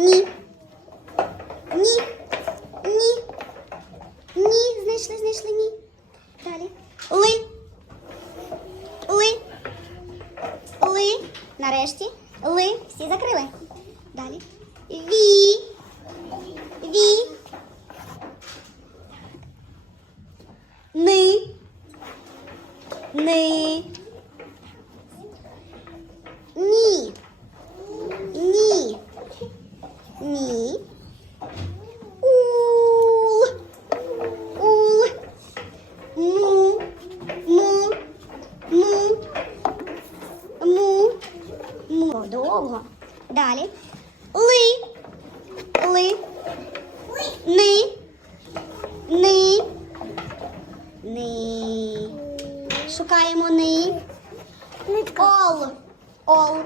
Ні. Ні. Ні. Ні. Знайшли, знайшли, ні. Далі. Ли. Ли. Ли. Нарешті. Ли. Всі закрили. Далі. Ві. Ві. Ни. Ни. Ні. Ні. Ні. Ул. Ул. Му. Му. Му. Му. Му. Довго. Далі. Ли. Ли. Ни. Ни. Ни. Шукаємо ни. Ол. Ол.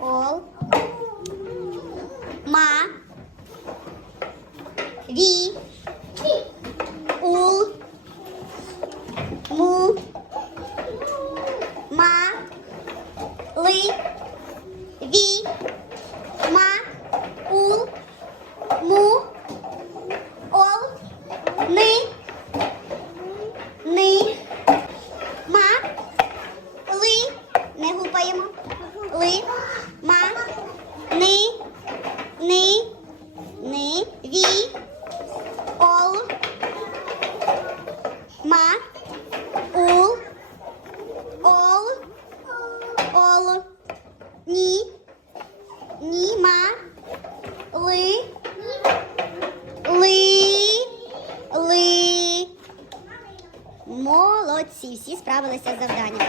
Ол. Ма. Ві. Ул. Му. Ма. Ли. Ві. Ма. Ул. Му. Ол. Ни. Ни. Ма. Ли. Не гупаємо. Ли. Ма. Ни. Ни. Ни. Ві. Ол. Ма. Ул. Ол. Ол. Ні. Ні. Ма. Ли. Ли. Ли. Молодці. Всі справилися з завданням.